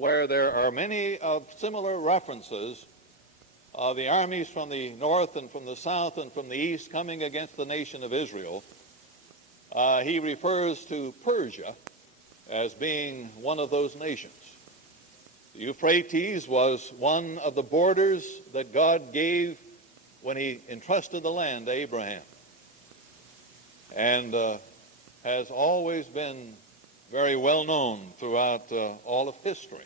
where there are many similar references of the armies from the north and from the south and from the east coming against the nation of Israel, he refers to Persia as being one of those nations. The Euphrates was one of the borders that God gave when he entrusted the land to Abraham, and has always been very well known throughout all of history.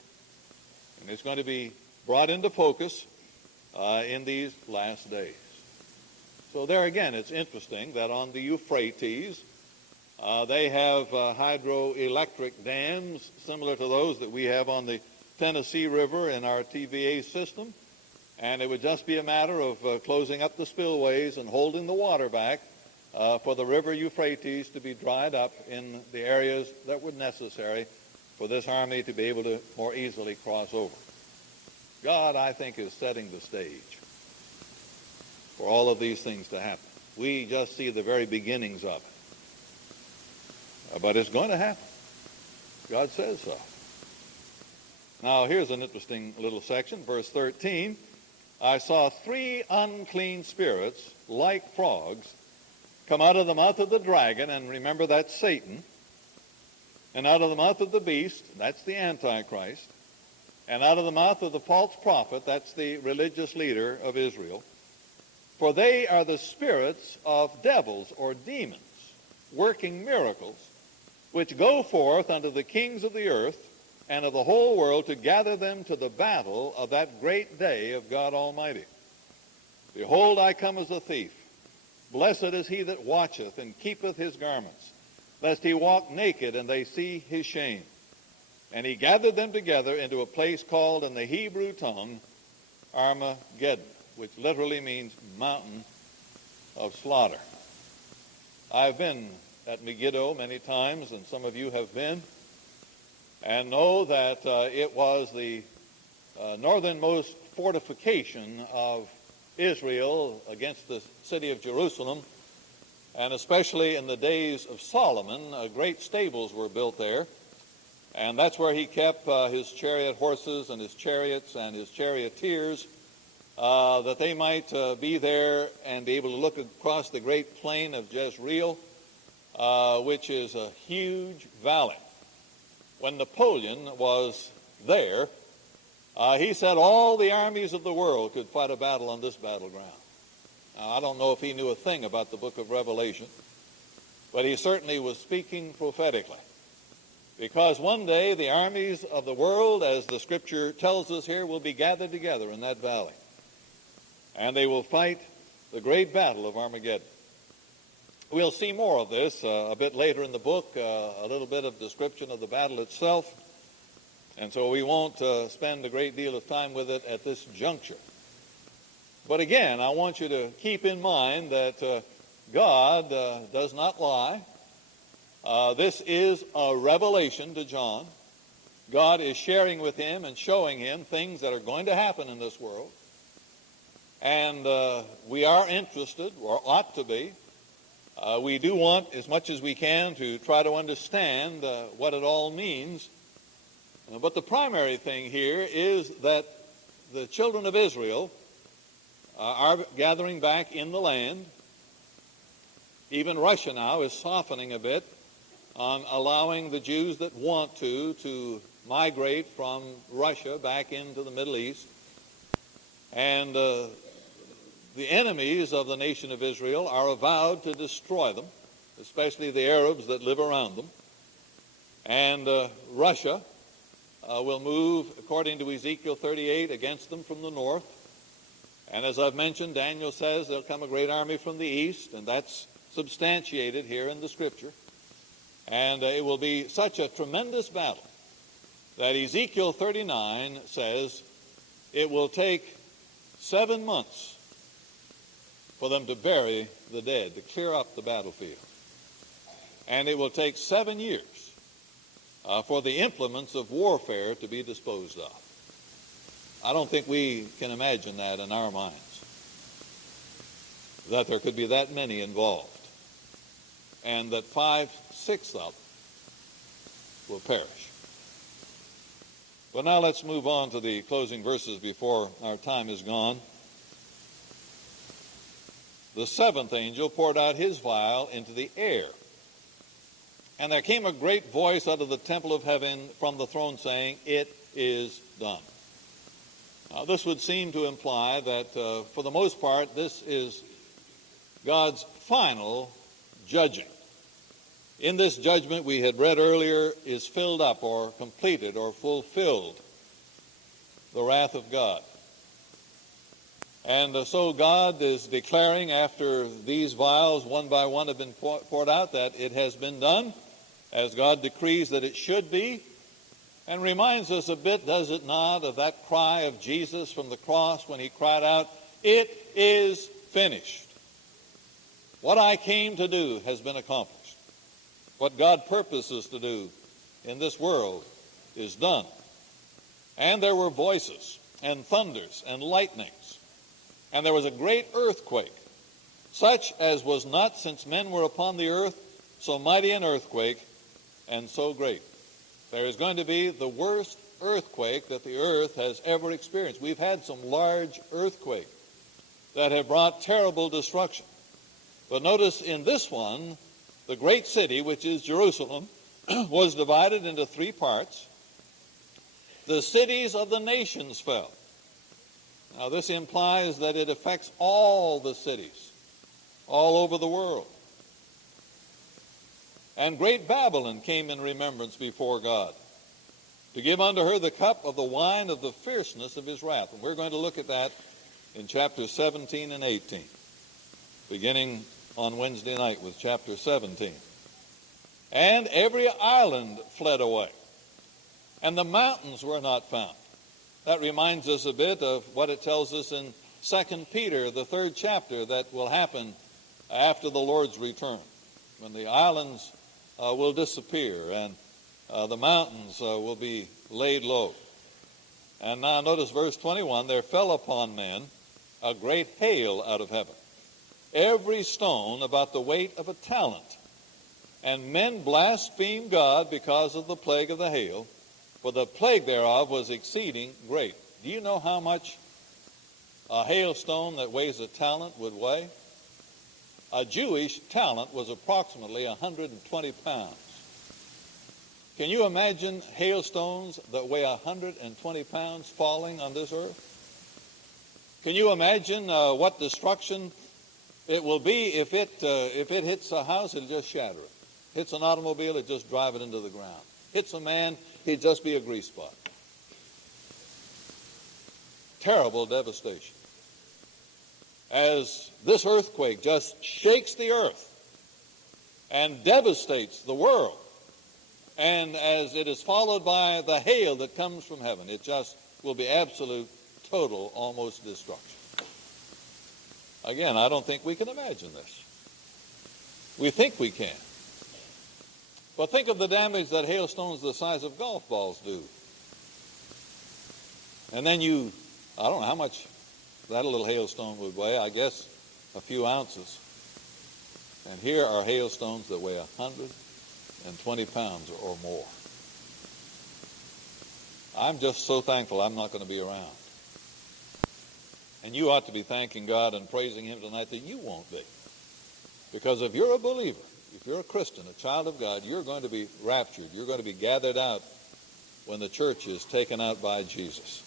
And it's going to be brought into focus in these last days. So there again, it's interesting that on the Euphrates, they have hydroelectric dams similar to those that we have on the Tennessee River in our TVA system. And it would just be a matter of closing up the spillways and holding the water back for the river Euphrates to be dried up in the areas that were necessary for this army to be able to more easily cross over. God, I think, is setting the stage for all of these things to happen. We just see the very beginnings of it. But it's going to happen. God says so. Now, here's an interesting little section, verse 13. I saw 3 unclean spirits, like frogs, come out of the mouth of the dragon, and remember that's Satan, and out of the mouth of the beast, that's the Antichrist, and out of the mouth of the false prophet, that's the religious leader of Israel. For they are the spirits of devils or demons, working miracles, which go forth unto the kings of the earth and of the whole world to gather them to the battle of that great day of God Almighty. Behold, I come as a thief. Blessed is he that watcheth and keepeth his garments, lest he walk naked and they see his shame. And he gathered them together into a place called in the Hebrew tongue Armageddon, which literally means mountain of slaughter. I've been at Megiddo many times, and some of you have been, and know that it was the northernmost fortification of Israel against the city of Jerusalem, and especially in the days of Solomon, great stables were built there, and that's where he kept his chariot horses and his chariots and his charioteers, that they might be there and be able to look across the great plain of Jezreel, which is a huge valley. When Napoleon was there, he said all the armies of the world could fight a battle on this battleground. Now, I don't know if he knew a thing about the book of Revelation, but he certainly was speaking prophetically. Because one day the armies of the world, as the scripture tells us here, will be gathered together in that valley. And they will fight the great battle of Armageddon. We'll see more of this a bit later in the book, a little bit of description of the battle itself. And so we won't spend a great deal of time with it at this juncture. But again, I want you to keep in mind that God does not lie. This is a revelation to John. God is sharing with him and showing him things that are going to happen in this world. And we are interested, or ought to be. We do want, as much as we can, to try to understand what it all means. But the primary thing here is that the children of Israel are gathering back in the land. Even Russia now is softening a bit on allowing the Jews that want to migrate from Russia back into the Middle East. And the enemies of the nation of Israel are avowed to destroy them, especially the Arabs that live around them. And Russia will move, according to Ezekiel 38, against them from the north. And as I've mentioned, Daniel says there'll come a great army from the east, and that's substantiated here in the scripture. And it will be such a tremendous battle that Ezekiel 39 says it will take 7 months for them to bury the dead, to clear up the battlefield. And it will take 7 years for the implements of warfare to be disposed of. I don't think we can imagine that in our minds, that there could be that many involved, and that 5/6 of them will perish. Well, now let's move on to the closing verses before our time is gone. The seventh angel poured out his vial into the air. And there came a great voice out of the temple of heaven from the throne saying, "It is done." Now, this would seem to imply that, for the most part, this is God's final judging. In this judgment, we had read earlier, is filled up or completed or fulfilled the wrath of God. And so God is declaring, after these vials one by one have been poured out, that it has been done, as God decrees that it should be, and reminds us a bit, does it not, of that cry of Jesus from the cross when he cried out, "It is finished." What I came to do has been accomplished. What God purposes to do in this world is done. And there were voices and thunders and lightnings. And there was a great earthquake, such as was not since men were upon the earth, so mighty an earthquake and so great. There is going to be the worst earthquake that the earth has ever experienced. We've had some large earthquakes that have brought terrible destruction. But notice in this one, the great city, which is Jerusalem, was divided into three parts. The cities of the nations fell. Now, this implies that it affects all the cities, all over the world. And great Babylon came in remembrance before God, to give unto her the cup of the wine of the fierceness of his wrath. And we're going to look at that in chapters 17 and 18, beginning on Wednesday night with chapter 17. And every island fled away, and the mountains were not found. That reminds us a bit of what it tells us in 2 Peter, the 3rd chapter, that will happen after the Lord's return, when the islands will disappear and the mountains will be laid low. And now notice verse 21, there fell upon men a great hail out of heaven, every stone about the weight of a talent. And men blasphemed God because of the plague of the hail, for the plague thereof was exceeding great. Do you know how much a hailstone that weighs a talent would weigh? A Jewish talent was approximately 120 pounds. Can you imagine hailstones that weigh 120 pounds falling on this earth? Can you imagine what destruction it will be if it hits a house? It'll just shatter it. Hits an automobile, it'll just drive it into the ground. Hits a man, he'd just be a grease spot. Terrible devastation. As this earthquake just shakes the earth and devastates the world, and as it is followed by the hail that comes from heaven, it just will be absolute, total, almost destruction. Again, I don't think we can imagine this. We think we can. But think of the damage that hailstones the size of golf balls do. And then I don't know how much that little hailstone would weigh, I guess a few ounces. And here are hailstones that weigh 120 pounds or more. I'm just so thankful I'm not going to be around. And you ought to be thanking God and praising him tonight that you won't be. Because if you're a believer, if you're a Christian, a child of God, you're going to be raptured. You're going to be gathered out when the church is taken out by Jesus.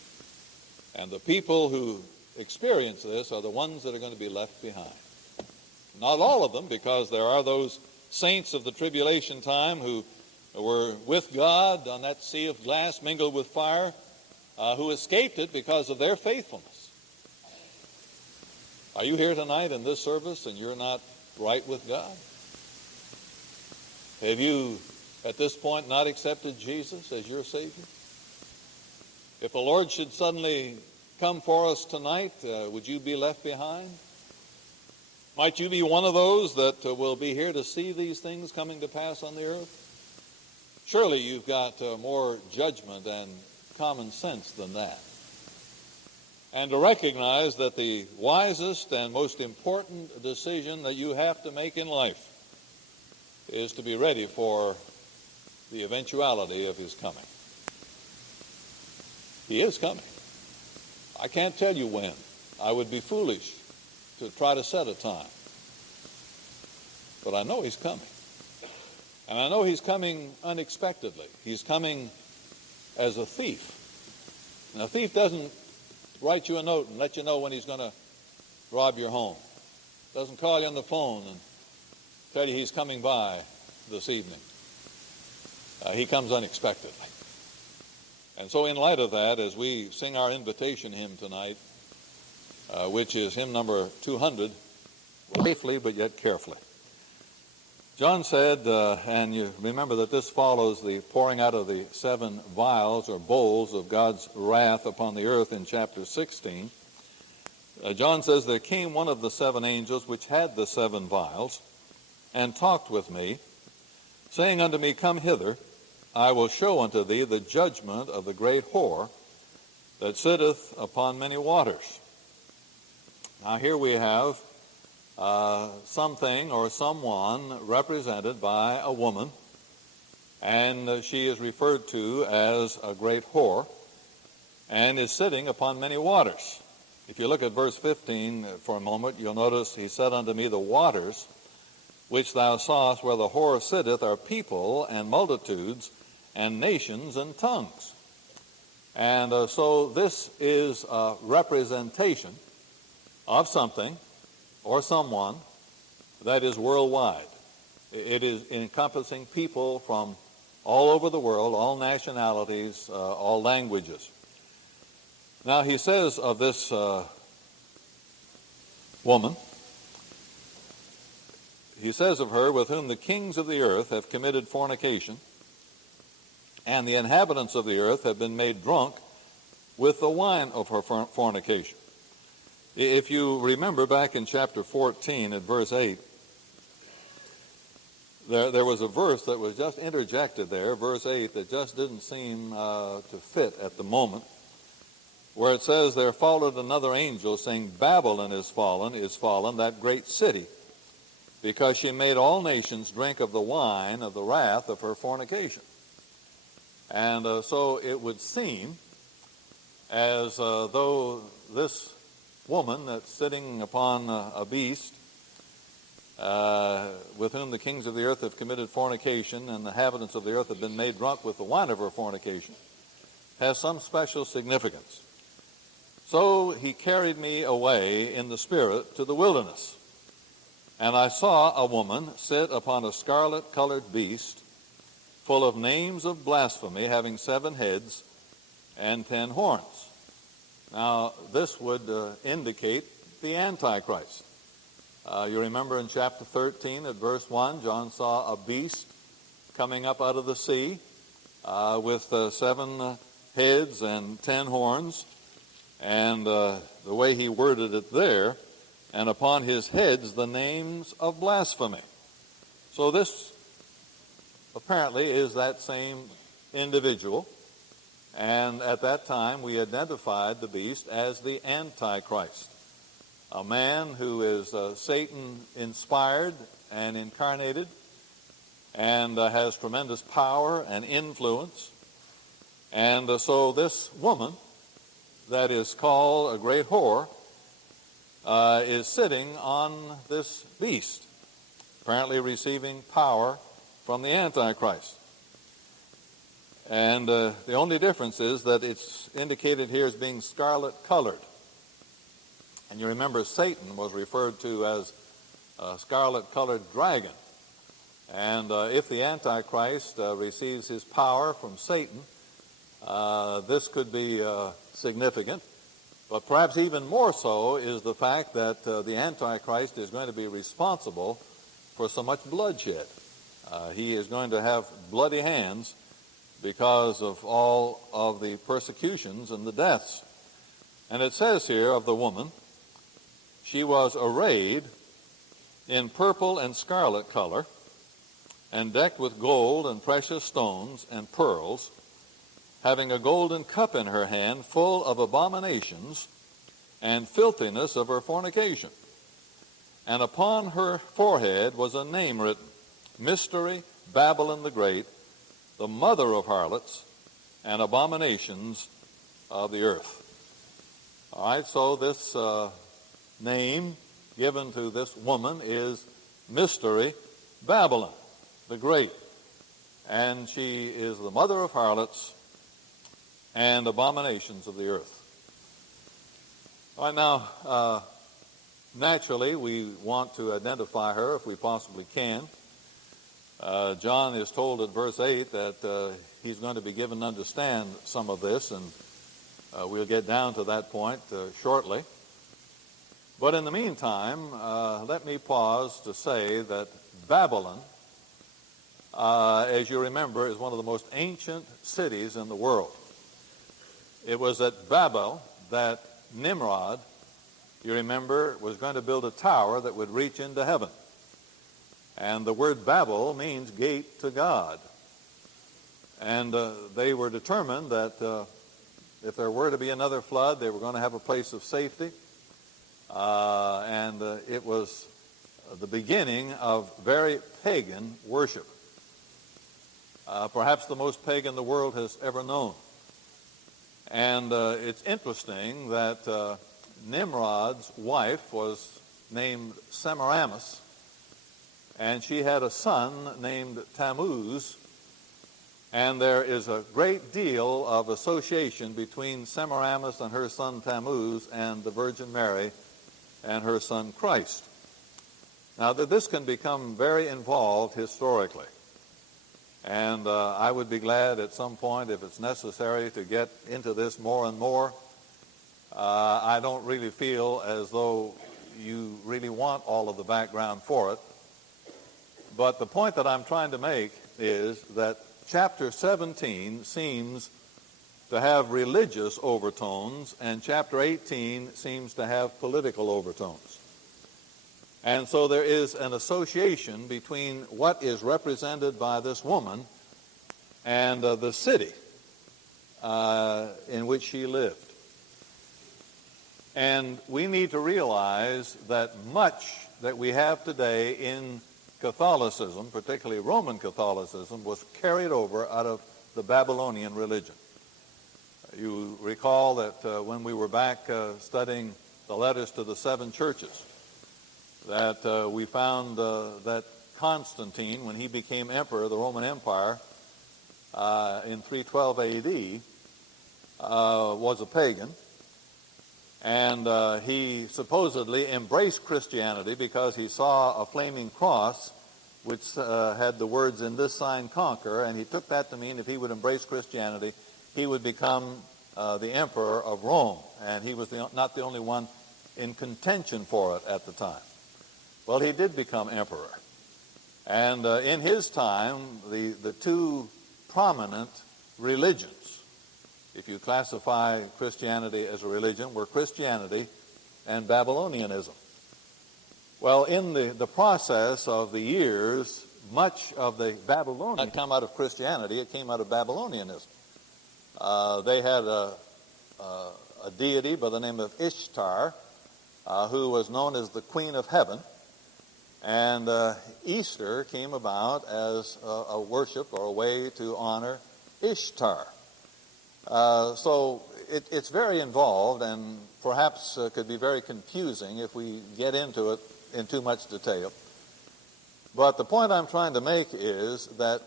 And the people who experience this are the ones that are going to be left behind. Not all of them, because there are those saints of the tribulation time who were with God on that sea of glass mingled with fire, who escaped it because of their faithfulness. Are you here tonight in this service and you're not right with God? Have you, at this point, not accepted Jesus as your Savior? If the Lord should suddenly come for us tonight, would you be left behind? Might you be one of those that will be here to see these things coming to pass on the earth? Surely you've got more judgment and common sense than that. And to recognize that the wisest and most important decision that you have to make in life is to be ready for the eventuality of his coming. He is coming. I can't tell you when. I would be foolish to try to set a time. But I know he's coming. And I know he's coming unexpectedly. He's coming as a thief. And a thief doesn't write you a note and let you know when he's going to rob your home. Doesn't call you on the phone and tell you he's coming by this evening. He comes unexpectedly. And so in light of that, as we sing our invitation hymn tonight, which is hymn number 200, safely but yet carefully. John said, and you remember that this follows the pouring out of the 7 vials or bowls of God's wrath upon the earth in chapter 16. John says, there came one of the 7 angels which had the 7 vials, and talked with me, saying unto me, Come hither, I will show unto thee the judgment of the great whore that sitteth upon many waters. Now here we have something or someone represented by a woman, and she is referred to as a great whore, and is sitting upon many waters. If you look at verse 15 for a moment, you'll notice he said unto me, The waters which thou sawest where the whore sitteth are people and multitudes and nations and tongues. And so this is a representation of something or someone that is worldwide. It is encompassing people from all over the world, all nationalities, all languages. Now he says of this woman, he says of her, with whom the kings of the earth have committed fornication, and the inhabitants of the earth have been made drunk with the wine of her fornication. If you remember back in chapter 14 at verse 8, there was a verse that was just interjected there, verse 8, that just didn't seem to fit at the moment, where it says, There followed another angel, saying, Babylon is fallen, that great city, because she made all nations drink of the wine of the wrath of her fornication. And so it would seem as though this woman that's sitting upon a beast, with whom the kings of the earth have committed fornication, and the inhabitants of the earth have been made drunk with the wine of her fornication, has some special significance. So he carried me away in the spirit to the wilderness, and I saw a woman sit upon a scarlet-colored beast, full of names of blasphemy, having 7 heads and 10 horns. Now, this would indicate the Antichrist. You remember in chapter 13 at verse 1, John saw a beast coming up out of the sea with 7 heads and 10 horns. And the way he worded it there, and upon his heads the names of blasphemy. So this apparently is that same individual. And at that time, we identified the beast as the Antichrist, a man who is Satan-inspired and incarnated, and has tremendous power and influence. And so this woman that is called a great whore is sitting on this beast, apparently receiving power from the Antichrist. And the only difference is that it's indicated here as being scarlet-colored. And you remember Satan was referred to as a scarlet-colored dragon. And if the Antichrist receives his power from Satan, this could be significant. But perhaps even more so is the fact that the Antichrist is going to be responsible for so much bloodshed. He is going to have bloody hands because of all of the persecutions and the deaths. And it says here of the woman, she was arrayed in purple and scarlet color, and decked with gold and precious stones and pearls, having a golden cup in her hand full of abominations and filthiness of her fornication. And upon her forehead was a name written, Mystery, Babylon the Great, the mother of harlots and abominations of the earth. All right, so this name given to this woman is Mystery Babylon the Great. And she is the mother of harlots and abominations of the earth. All right, now, naturally, we want to identify her if we possibly can. John is told at verse 8 that he's going to be given to understand some of this, and we'll get down to that point shortly. But in the meantime, let me pause to say that Babylon, as you remember, is one of the most ancient cities in the world. It was at Babel that Nimrod, you remember, was going to build a tower that would reach into heaven. And the word Babel means gate to God. And they were determined that if there were to be another flood, they were going to have a place of safety. And it was the beginning of very pagan worship. Perhaps the most pagan the world has ever known. And it's interesting that Nimrod's wife was named Semiramis, and she had a son named Tammuz, and there is a great deal of association between Semiramis and her son Tammuz and the Virgin Mary and her son Christ. Now, this can become very involved historically. And I would be glad at some point, if it's necessary, to get into this more and more. I don't really feel as though you really want all of the background for it. But the point that I'm trying to make is that chapter 17 seems to have religious overtones, and chapter 18 seems to have political overtones. And so there is an association between what is represented by this woman and the city in which she lived. And we need to realize that much that we have today in Catholicism, particularly Roman Catholicism, was carried over out of the Babylonian religion. You recall that when we were back studying the letters to the seven churches, that we found that Constantine, when he became emperor of the Roman Empire in 312 A.D., was a pagan. And he supposedly embraced Christianity because he saw a flaming cross which had the words, "In this sign conquer," and he took that to mean if he would embrace Christianity, he would become the emperor of Rome. And he was not the only one in contention for it at the time. Well, he did become emperor. And in his time, the two prominent religions, if you classify Christianity as a religion, were Christianity and Babylonianism. Well, in the process of the years, much of the Babylonian did not come out of Christianity, it came out of Babylonianism. They had a deity by the name of Ishtar, who was known as the Queen of Heaven. And Easter came about as a worship or a way to honor Ishtar. So it's very involved and perhaps could be very confusing if we get into it in too much detail. But the point I'm trying to make is that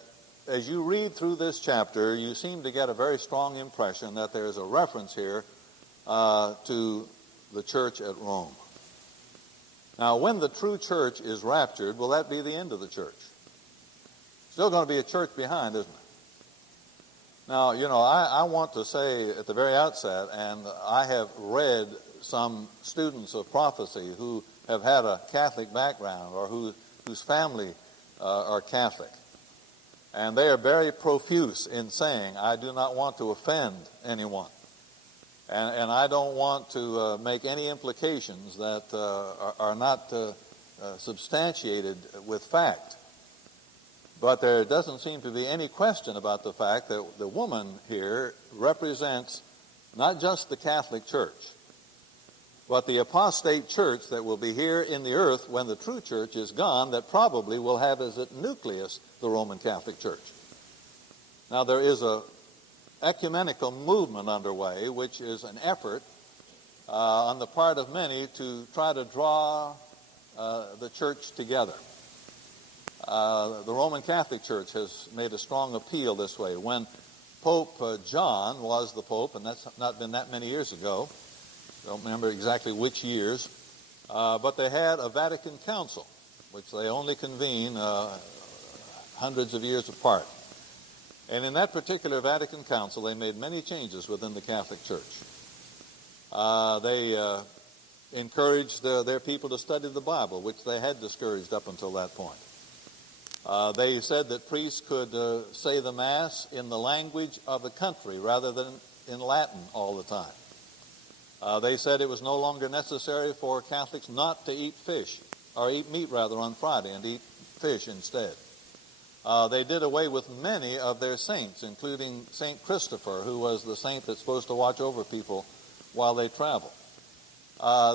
as you read through this chapter, you seem to get a very strong impression that there is a reference here to the church at Rome. Now, when the true church is raptured, will that be the end of the church? Still going to be a church behind, isn't it? Now, you know, I want to say at the very outset, and I have read some students of prophecy who have had a Catholic background or whose family are Catholic. And they are very profuse in saying, I do not want to offend anyone. And I don't want to make any implications that are not substantiated with fact. But there doesn't seem to be any question about the fact that the woman here represents not just the Catholic Church, but the apostate church that will be here in the earth when the true church is gone, that probably will have as its nucleus the Roman Catholic Church. Now, there is a ecumenical movement underway, which is an effort on the part of many to try to draw the church together. The Roman Catholic Church has made a strong appeal this way. When Pope John was the Pope, and that's not been that many years ago, don't remember exactly which years, but they had a Vatican Council, which they only convene hundreds of years apart. And in that particular Vatican Council, they made many changes within the Catholic Church. They encouraged their people to study the Bible, which they had discouraged up until that point. They said that priests could say the Mass in the language of the country rather than in Latin all the time. They said it was no longer necessary for Catholics not to eat fish, or eat meat rather, on Friday, and eat fish instead. They did away with many of their saints, including St. Christopher, who was the saint that's supposed to watch over people while they travel.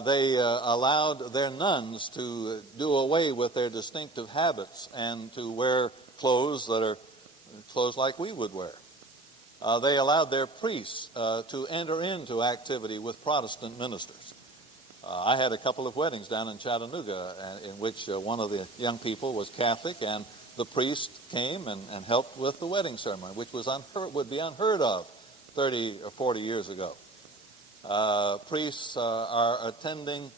They allowed their nuns to do away with their distinctive habits and to wear clothes that are clothes like we would wear. They allowed their priests to enter into activity with Protestant ministers. I had a couple of weddings down in Chattanooga in which one of the young people was Catholic, and the priest came and helped with the wedding ceremony, which would be unheard of 30 or 40 years ago. Priests are attending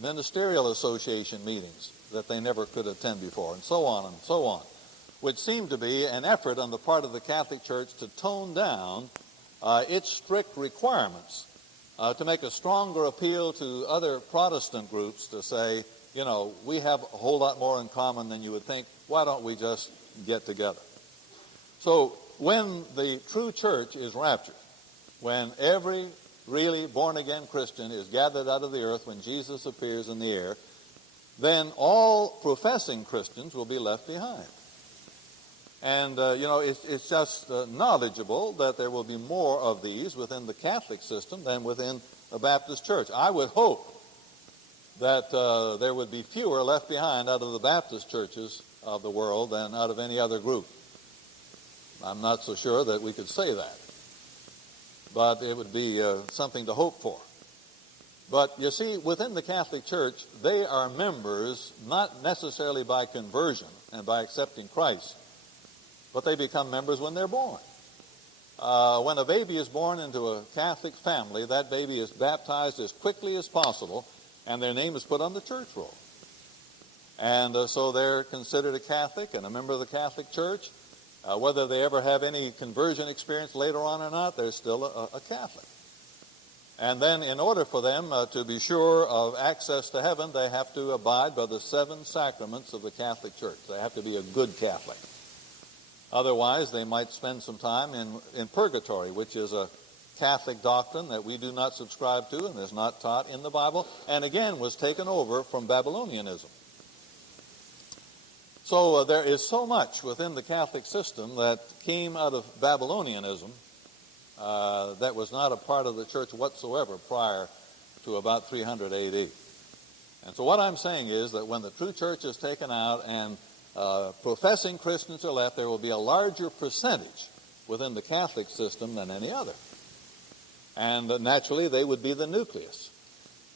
ministerial association meetings that they never could attend before, and so on, which seemed to be an effort on the part of the Catholic Church to tone down its strict requirements, to make a stronger appeal to other Protestant groups to say, you know, we have a whole lot more in common than you would think. Why don't we just get together? So when the true church is raptured, when every really born-again Christian is gathered out of the earth when Jesus appears in the air, then all professing Christians will be left behind. And, it's just knowledgeable that there will be more of these within the Catholic system than within a Baptist church. I would hope that there would be fewer left behind out of the Baptist churches of the world than out of any other group. I'm not so sure that we could say that, but it would be something to hope for. But you see, within the Catholic Church, they are members not necessarily by conversion and by accepting Christ, but they become members when they're born. When a baby is born into a Catholic family, that baby is baptized as quickly as possible, and their name is put on the church roll. And so they're considered a Catholic and a member of the Catholic Church. Whether they ever have any conversion experience later on or not, they're still a Catholic. And then in order for them to be sure of access to heaven, they have to abide by the 7 sacraments of the Catholic Church. They have to be a good Catholic. Otherwise, they might spend some time in purgatory, which is a Catholic doctrine that we do not subscribe to and is not taught in the Bible, and again was taken over from Babylonianism. So there is so much within the Catholic system that came out of Babylonianism that was not a part of the church whatsoever prior to about 300 A.D. And so what I'm saying is that when the true church is taken out and professing Christians are left, there will be a larger percentage within the Catholic system than any other. And naturally, they would be the nucleus.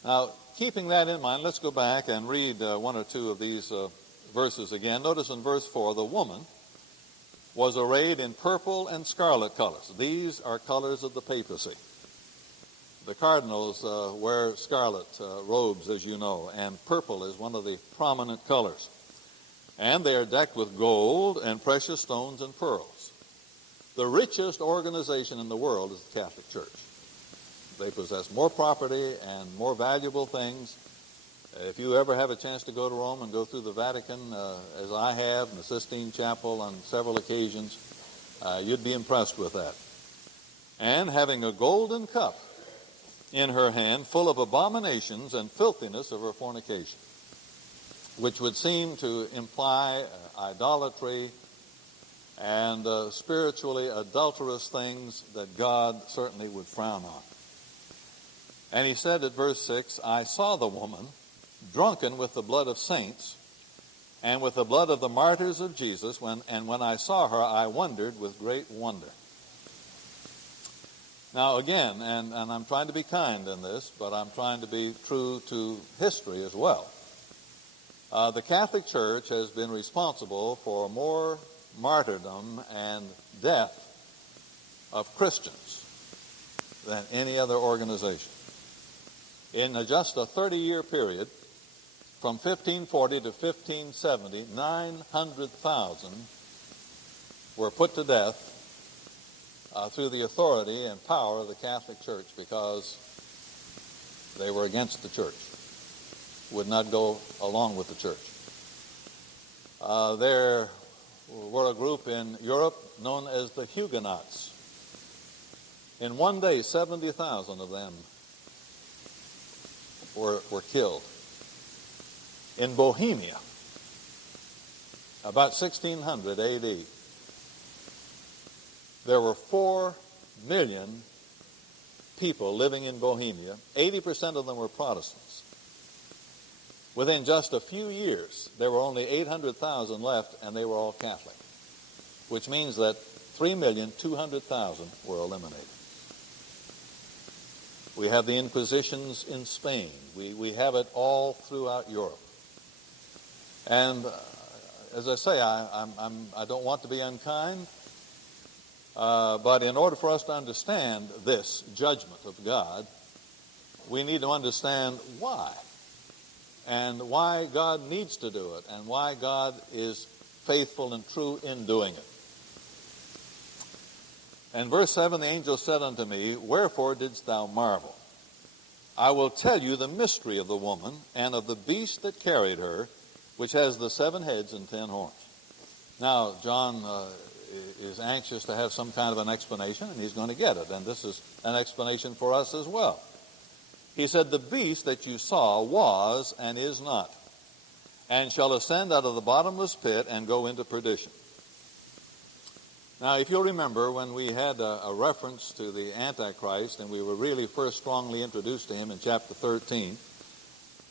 Now, keeping that in mind, let's go back and read one or two of these verses again. Notice in verse 4, the woman was arrayed in purple and scarlet colors. These are colors of the papacy. The cardinals wear scarlet robes, as you know, and purple is one of the prominent colors. And they are decked with gold and precious stones and pearls. The richest organization in the world is the Catholic Church. They possess more property and more valuable things. If you ever have a chance to go to Rome and go through the Vatican, as I have, in the Sistine Chapel on several occasions, you'd be impressed with that. And having a golden cup in her hand, full of abominations and filthiness of her fornication, which would seem to imply idolatry and spiritually adulterous things that God certainly would frown on. And he said at verse 6, I saw the woman drunken with the blood of saints and with the blood of the martyrs of Jesus, when I saw her, I wondered with great wonder. Now again, and I'm trying to be kind in this, but I'm trying to be true to history as well. The Catholic Church has been responsible for more martyrdom and death of Christians than any other organization. In just a 30-year period, from 1540 to 1570, 900,000 were put to death through the authority and power of the Catholic Church because they were against the church, would not go along with the church. There were a group in Europe known as the Huguenots. In one day, 70,000 of them were killed. In Bohemia, about 1600 A.D., there were 4 million people living in Bohemia. 80% of them were Protestants. Within just a few years, there were only 800,000 left, and they were all Catholic, which means that 3,200,000 were eliminated. We have the Inquisitions in Spain. We have it all throughout Europe. And as I say, I don't want to be unkind, but in order for us to understand this judgment of God, we need to understand why, and why God needs to do it, and why God is faithful and true in doing it. And verse 7, the angel said unto me, Wherefore didst thou marvel? I will tell you the mystery of the woman and of the beast that carried her, which has the 7 heads and 10 horns. Now, John is anxious to have some kind of an explanation, and he's going to get it. And this is an explanation for us as well. He said, The beast that you saw was and is not, and shall ascend out of the bottomless pit and go into perdition. Now, if you'll remember, when we had a reference to the Antichrist, and we were really first strongly introduced to him in chapter 13,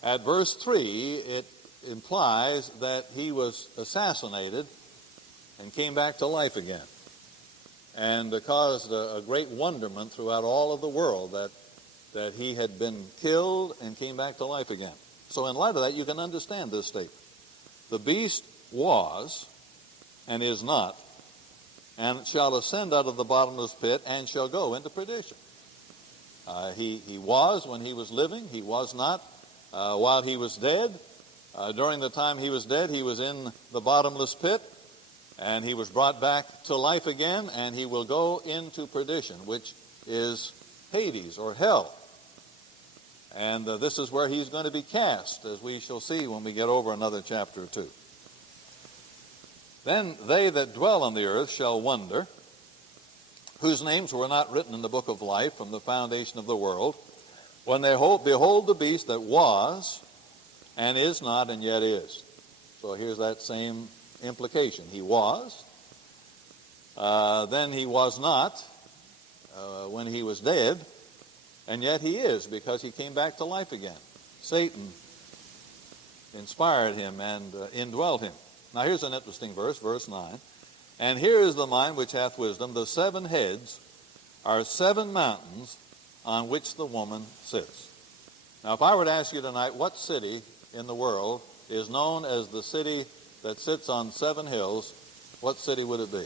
at verse 3, it implies that he was assassinated and came back to life again, and caused a great wonderment throughout all of the world that he had been killed and came back to life again. So in light of that, you can understand this statement. The beast was and is not, and shall ascend out of the bottomless pit and shall go into perdition. He was when he was living. He was not while he was dead. During the time he was dead, he was in the bottomless pit, and he was brought back to life again, and he will go into perdition, which is Hades or hell. And this is where he's going to be cast, as we shall see when we get over another chapter or two. Then they that dwell on the earth shall wonder, whose names were not written in the book of life from the foundation of the world, when they behold the beast that was and is not and yet is. So here's that same implication. He was, then he was not when he was dead, and yet he is, because he came back to life again. Satan inspired him and indwelt him. Now here's an interesting verse, verse 9. And here is the mind which hath wisdom. The 7 heads are 7 mountains on which the woman sits. Now if I were to ask you tonight, what city in the world is known as the city that sits on 7 hills, what city would it be?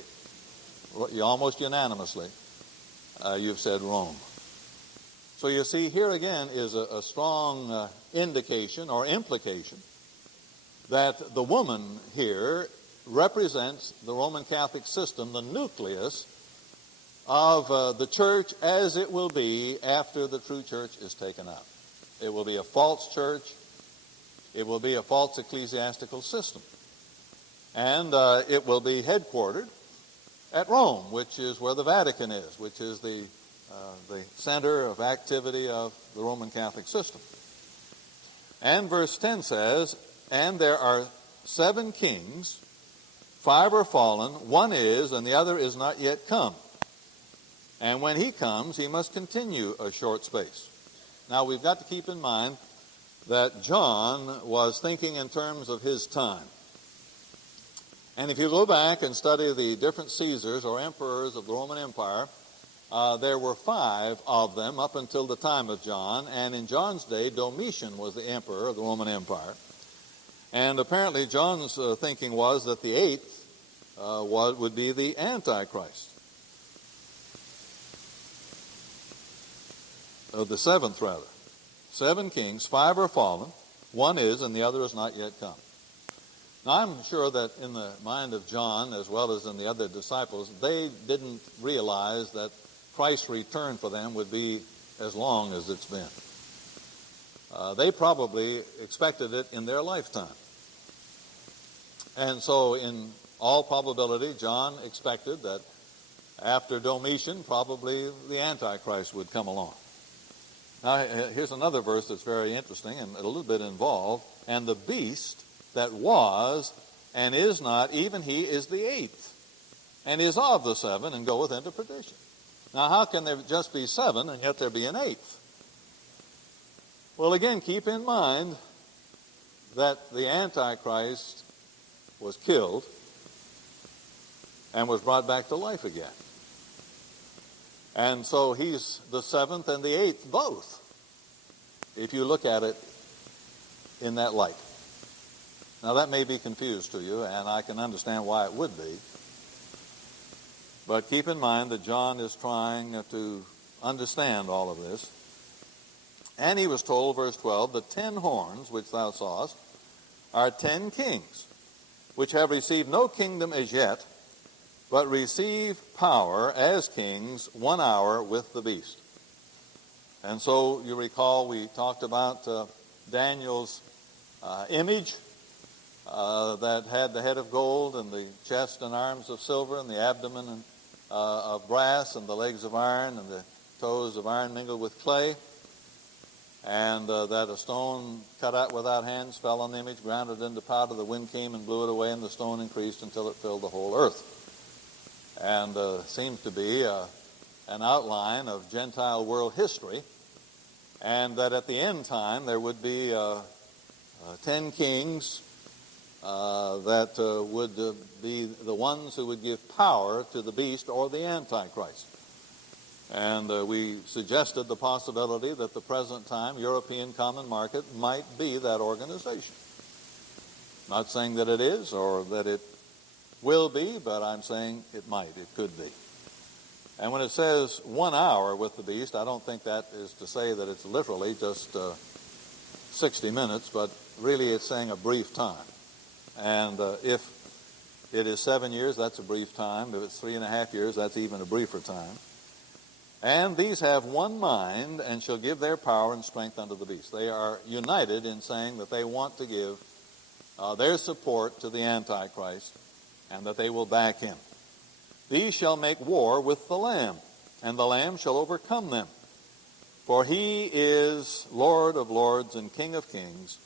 Well, you almost unanimously, you've said Rome. So you see, here again is a strong indication or implication that the woman here represents the Roman Catholic system, the nucleus of the church as it will be after the true church is taken out. It will be a false church. It will be a false ecclesiastical system. And it will be headquartered at Rome, which is where the Vatican is, which is the center of activity of the Roman Catholic system. And verse 10 says, And there are 7 kings, 5 are fallen, 1 is, and the other is not yet come. And when he comes, he must continue a short space. Now we've got to keep in mind that John was thinking in terms of his time. And if you go back and study the different Caesars or emperors of the Roman Empire, there were 5 of them up until the time of John, and in John's day, Domitian was the emperor of the Roman Empire. And apparently John's thinking was that the 8th would be the Antichrist. The 7th, rather. 7 kings, 5 are fallen, 1 is, and the other has not yet come. Now, I'm sure that in the mind of John, as well as in the other disciples, they didn't realize that Christ's return for them would be as long as it's been. They probably expected it in their lifetime. And so, in all probability, John expected that after Domitian, probably the Antichrist would come along. Now, here's another verse that's very interesting and a little bit involved. And the beast that was and is not, even he is the 8th, and is of the 7, and goeth into perdition. Now, how can there just be 7 and yet there be an 8th? Well, again, keep in mind that the Antichrist was killed and was brought back to life again. And so he's the 7th and the 8th both, if you look at it in that light. Now, that may be confused to you, and I can understand why it would be. But keep in mind that John is trying to understand all of this. And he was told, verse 12, the 10 horns which thou sawest are 10 kings, which have received no kingdom as yet, but receive power as kings 1 hour with the beast. And so you recall we talked about Daniel's image that had the head of gold and the chest and arms of silver and the abdomen of brass and the legs of iron and the toes of iron mingled with clay, and that a stone cut out without hands fell on the image, ground it into powder, the wind came and blew it away, and the stone increased until it filled the whole earth. And seems to be an outline of Gentile world history, and that at the end time there would be 10 kings that would be the ones who would give power to the beast or the Antichrist. And we suggested the possibility that the present time European Common Market might be that organization. Not saying that it is or that it will be, but I'm saying it might, it could be. And when it says 1 hour with the beast, I don't think that is to say that it's literally just 60 minutes, but really it's saying a brief time. And if it is 7 years, that's a brief time. If it's 3.5 years, that's even a briefer time. And these have one mind and shall give their power and strength unto the beast. They are united in saying that they want to give their support to the Antichrist and that they will back him. These shall make war with the Lamb, and the Lamb shall overcome them. For he is Lord of lords and King of kings,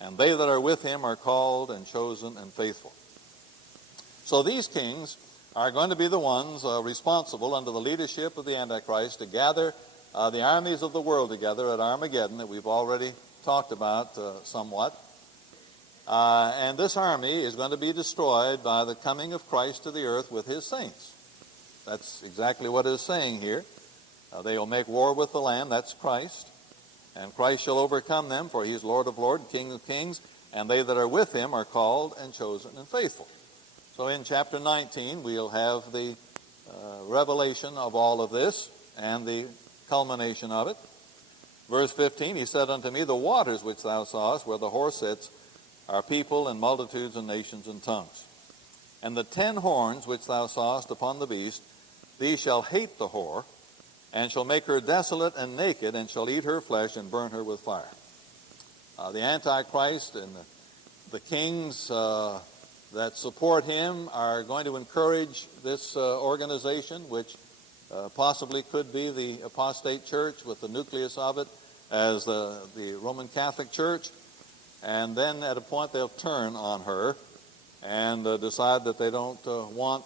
and they that are with him are called and chosen and faithful. So these kings are going to be the ones responsible under the leadership of the Antichrist to gather the armies of the world together at Armageddon that we've already talked about somewhat. And this army is going to be destroyed by the coming of Christ to the earth with his saints. That's exactly what it is saying here. They will make war with the Lamb, that's Christ. And Christ shall overcome them, for he is Lord of lords, King of kings, and they that are with him are called and chosen and faithful. So in chapter 19, we'll have the revelation of all of this and the culmination of it. Verse 15, he said unto me, the waters which thou sawest, where the horse sits, are people and multitudes and nations and tongues. And the 10 horns which thou sawest upon the beast, these shall hate the whore, and shall make her desolate and naked, and shall eat her flesh and burn her with fire. The Antichrist and the kings that support him are going to encourage this organization, which possibly could be the apostate church with the nucleus of it as the Roman Catholic Church. And then at a point they'll turn on her and decide that they don't want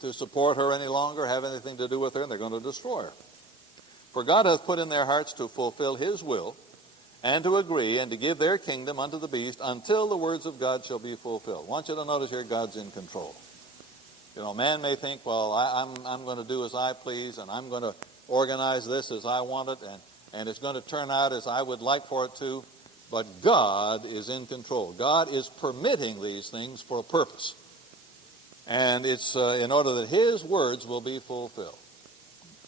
to support her any longer, have anything to do with her, and they're going to destroy her. For God hath put in their hearts to fulfill his will, and to agree, and to give their kingdom unto the beast, until the words of God shall be fulfilled. I want you to notice here God's in control. You know, man may think, well, I'm going to do as I please, and I'm going to organize this as I want it, and it's going to turn out as I would like for it to. But God is in control. God is permitting these things for a purpose. And it's in order that his words will be fulfilled.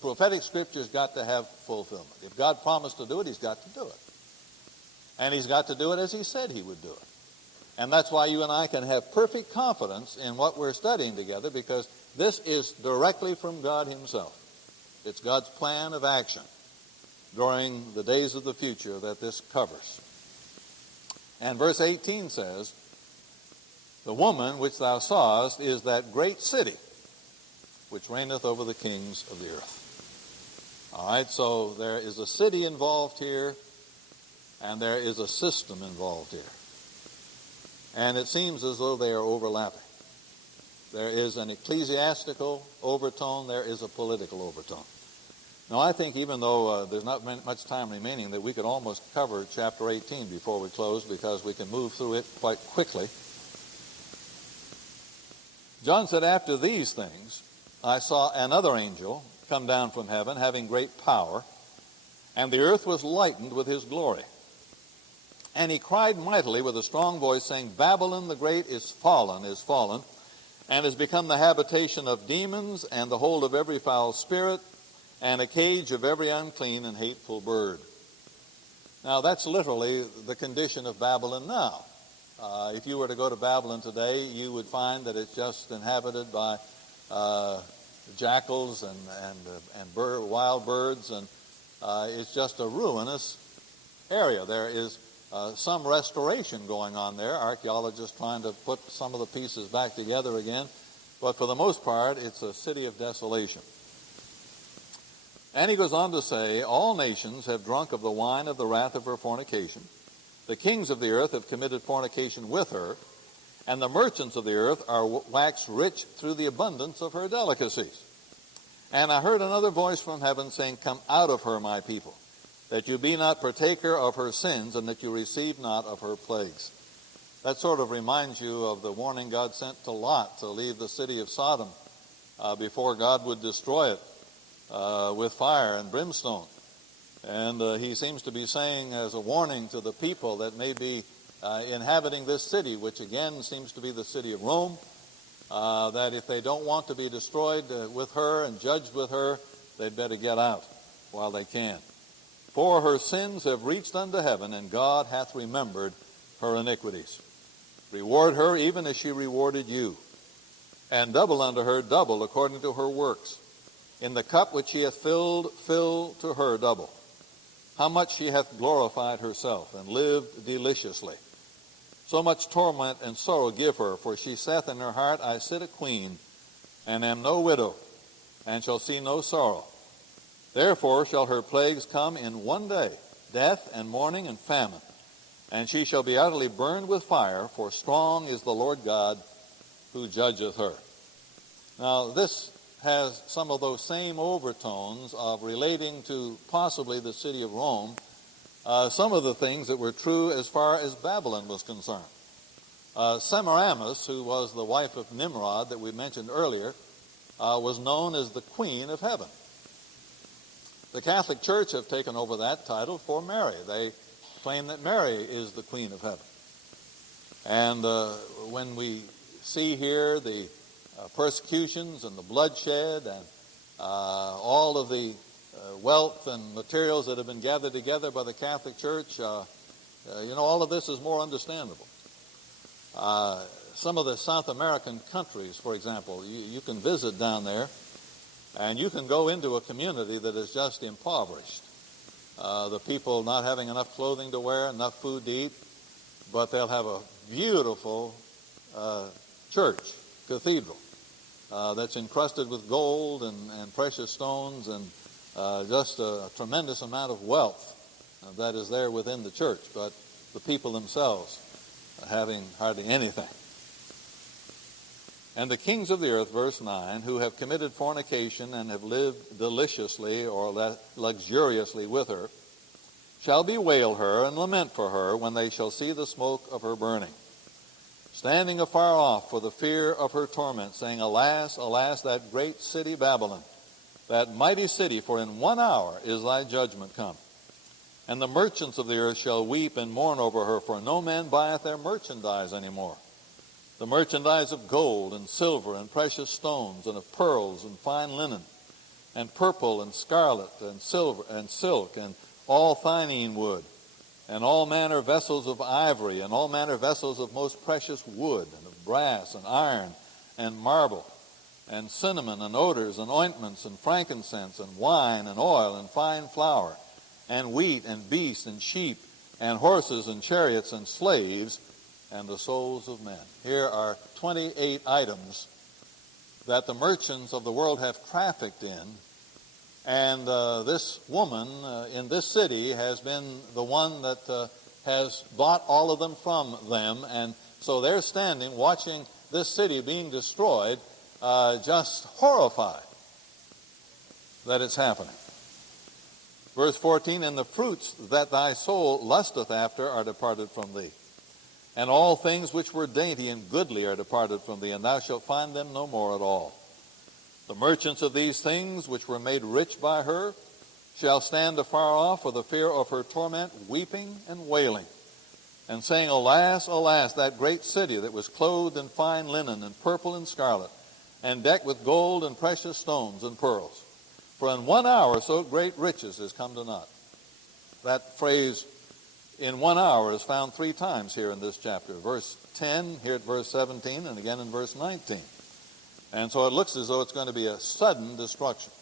Prophetic scripture's got to have fulfillment. If God promised to do it, he's got to do it. And he's got to do it as he said he would do it. And that's why you and I can have perfect confidence in what we're studying together, because this is directly from God himself. It's God's plan of action during the days of the future that this covers. And verse 18 says, the woman which thou sawest is that great city which reigneth over the kings of the earth. All right, so there is a city involved here, and there is a system involved here. And it seems as though they are overlapping. There is an ecclesiastical overtone, there is a political overtone. Now, I think even though there's not much time remaining, that we could almost cover chapter 18 before we close, because we can move through it quite quickly. John said, after these things, I saw another angel come down from heaven, having great power, and the earth was lightened with his glory. And he cried mightily with a strong voice, saying, Babylon the great is fallen, and has become the habitation of demons, and the hold of every foul spirit, and a cage of every unclean and hateful bird. Now, that's literally the condition of Babylon now. If you were to go to Babylon today, you would find that it's just inhabited by jackals and wild birds, and it's just a ruinous area. There is some restoration going on there, archaeologists trying to put some of the pieces back together again, but for the most part, it's a city of desolation. And he goes on to say, all nations have drunk of the wine of the wrath of her fornication. The kings of the earth have committed fornication with her, and the merchants of the earth are waxed rich through the abundance of her delicacies. And I heard another voice from heaven saying, come out of her, my people, that you be not partaker of her sins, and that you receive not of her plagues. That sort of reminds you of the warning God sent to Lot to leave the city of Sodom before God would destroy it with fire and brimstone. And he seems to be saying as a warning to the people that may be inhabiting this city, which again seems to be the city of Rome, that if they don't want to be destroyed with her and judged with her, they'd better get out while they can. For her sins have reached unto heaven, and God hath remembered her iniquities. Reward her even as she rewarded you, and double unto her double according to her works. In the cup which she hath filled, fill to her double. How much she hath glorified herself, and lived deliciously. So much torment and sorrow give her, for she saith in her heart, I sit a queen, and am no widow, and shall see no sorrow. Therefore shall her plagues come in one day, death and mourning and famine. And she shall be utterly burned with fire, for strong is the Lord God who judgeth her. Now this has some of those same overtones of relating to possibly the city of Rome, some of the things that were true as far as Babylon was concerned. Semiramis, who was the wife of Nimrod that we mentioned earlier, was known as the Queen of Heaven. The Catholic Church have taken over that title for Mary. They claim that Mary is the Queen of Heaven. And when we see here the persecutions and the bloodshed and all of the wealth and materials that have been gathered together by the Catholic Church, all of this is more understandable. Some of the South American countries, for example, you can visit down there, and you can go into a community that is just impoverished. The people not having enough clothing to wear, enough food to eat, but they'll have a beautiful church, cathedral, that's encrusted with gold and precious stones, and just a tremendous amount of wealth that is there within the church, but the people themselves having hardly anything. And the kings of the earth, verse 9, who have committed fornication and have lived deliciously or luxuriously with her, shall bewail her and lament for her when they shall see the smoke of her burning. standing afar off for the fear of her torment, saying, Alas, alas, that great city Babylon, that mighty city, for in 1 hour is thy judgment come. And the merchants of the earth shall weep and mourn over her, for no man buyeth their merchandise any more. The merchandise of gold and silver and precious stones, and of pearls and fine linen, and purple and scarlet and silver and silk, and all thinine wood, and all manner vessels of ivory, and all manner vessels of most precious wood, and of brass and iron and marble, and cinnamon and odors and ointments and frankincense and wine and oil and fine flour, and wheat and beasts and sheep and horses and chariots and slaves and the souls of men. Here are 28 items that the merchants of the world have trafficked in, and this woman in this city has been the one that has bought all of them from them, and so they're standing watching this city being destroyed, just horrified that it's happening. Verse 14, And the fruits that thy soul lusteth after are departed from thee, and all things which were dainty and goodly are departed from thee, and thou shalt find them no more at all. The merchants of these things, which were made rich by her, shall stand afar off for the fear of her torment, weeping and wailing, and saying, Alas, alas, that great city that was clothed in fine linen and purple and scarlet, and decked with gold and precious stones and pearls. For in 1 hour so great riches is come to naught. That phrase, in 1 hour, is found 3 times here in this chapter. Verse 10, here at verse 17, and again in verse 19. And so it looks as though it's going to be a sudden destruction.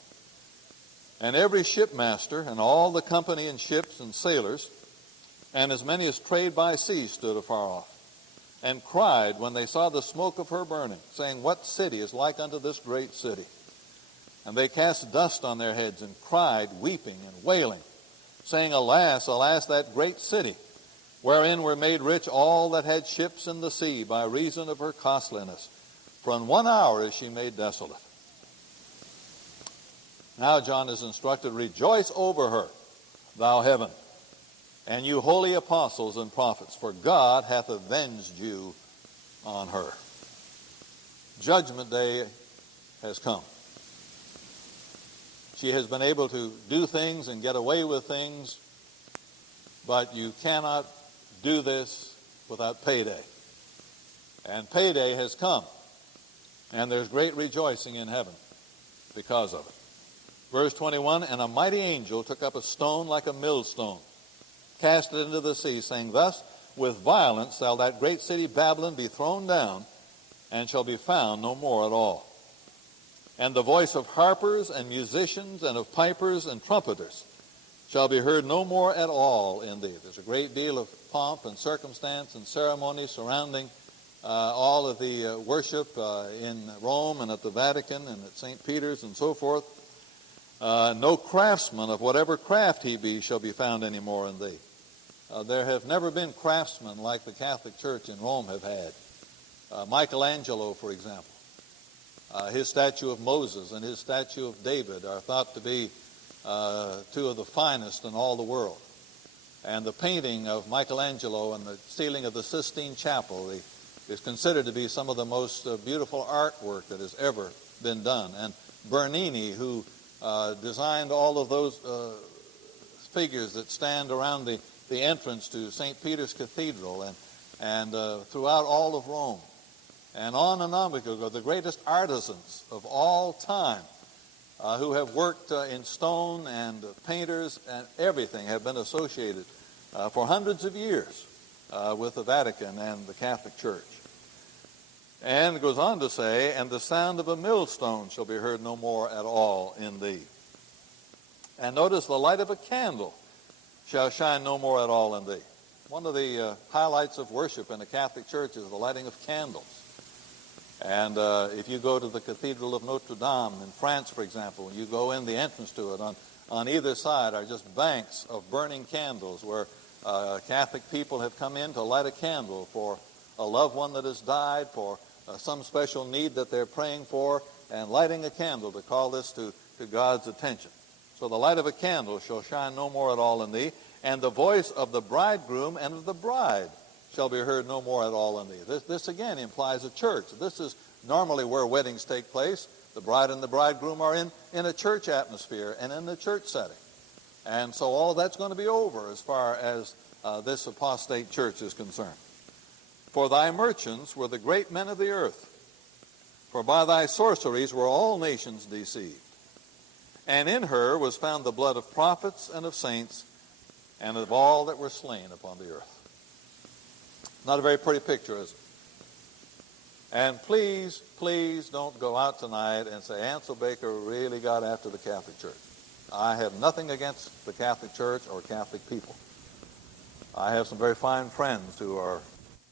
And every shipmaster and all the company in ships and sailors, and as many as trade by sea, stood afar off, and cried when they saw the smoke of her burning, saying, What city is like unto this great city? And they cast dust on their heads and cried, weeping and wailing, saying, Alas, alas, that great city, wherein were made rich all that had ships in the sea by reason of her costliness. For in 1 hour is she made desolate. Now John is instructed, Rejoice over her, thou heaven, and you holy apostles and prophets, for God hath avenged you on her. Judgment day has come. She has been able to do things and get away with things, but you cannot do this without payday. And payday has come, and there's great rejoicing in heaven because of it. Verse 21, And a mighty angel took up a stone like a millstone, cast it into the sea, saying, Thus with violence shall that great city Babylon be thrown down, and shall be found no more at all. And the voice of harpers and musicians and of pipers and trumpeters shall be heard no more at all in thee. There's a great deal of pomp and circumstance and ceremony surrounding all of the worship in Rome and at the Vatican and at St. Peter's and so forth. No craftsman of whatever craft he be shall be found any more in thee. There have never been craftsmen like the Catholic Church in Rome have had. Michelangelo, for example. His statue of Moses and his statue of David are thought to be 2 of the finest in all the world. And the painting of Michelangelo and the ceiling of the Sistine Chapel is considered to be some of the most beautiful artwork that has ever been done. And Bernini, who designed all of those figures that stand around the entrance to St. Peter's Cathedral and throughout all of Rome. And on we could go. The greatest artisans of all time who have worked in stone, and painters and everything have been associated for hundreds of years with the Vatican and the Catholic Church. And it goes on to say, And the sound of a millstone shall be heard no more at all in thee. And notice, the light of a candle shall shine no more at all in thee. One of the highlights of worship in the Catholic Church is the lighting of candles. And if you go to the Cathedral of Notre Dame in France, for example, you go in the entrance to it, on either side are just banks of burning candles where Catholic people have come in to light a candle for a loved one that has died, for some special need that they're praying for, and lighting a candle to call this to God's attention. So the light of a candle shall shine no more at all in thee, and the voice of the bridegroom and of the bride shall be heard no more at all in thee. This again implies a church. This is normally where weddings take place. The bride and the bridegroom are in a church atmosphere and in the church setting. And so all of that's going to be over as far as this apostate church is concerned. For thy merchants were the great men of the earth, for by thy sorceries were all nations deceived. And in her was found the blood of prophets and of saints and of all that were slain upon the earth. Not a very pretty picture, is it? And please, please don't go out tonight and say Ansel Baker really got after the Catholic Church. I have nothing against the Catholic Church or Catholic people. I have some very fine friends who are